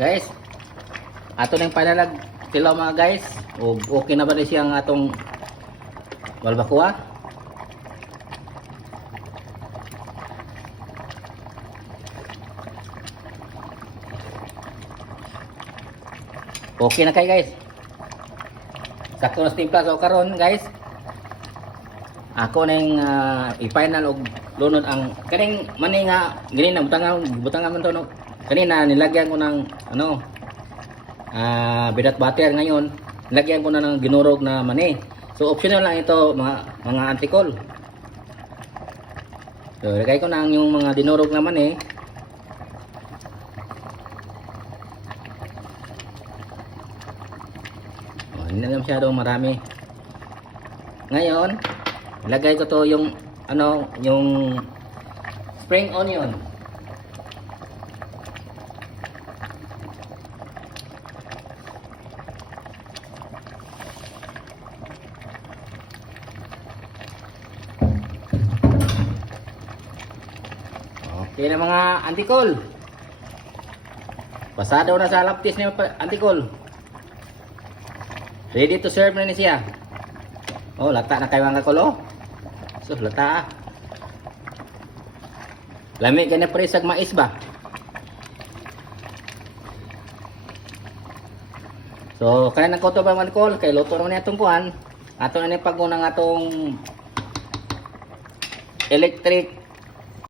guys. Ato nang panalag sila mga guys. O okay na ba rin siyang atong balbacoa? Okay na kay guys. Sakto na timpla so karon guys. Ako nang i-final og lunod ang kaning mani nga ganina butangan man to no. Kanina nilagyan ko ng ano bidat butter ngayon. Nilagyan ko na ng ginurog na mani. So optional lang ito mga antikol. So lagay ko na yung mga dinurog na mani. Hindi na masyadong marami. Ngayon, ilagay ko to yung yung spring onion. Okay na mga antikol. Pasado na sa laptis ni antikol. Ready to serve na ni siya. Oh, lata na kayo mga kakulo. So, lata. Lamig ka na presag mais ba? So, kaya nang koto ba mga kakulo? Kaya luto naman itong kuhan. Ato na ni pag-unang atong electric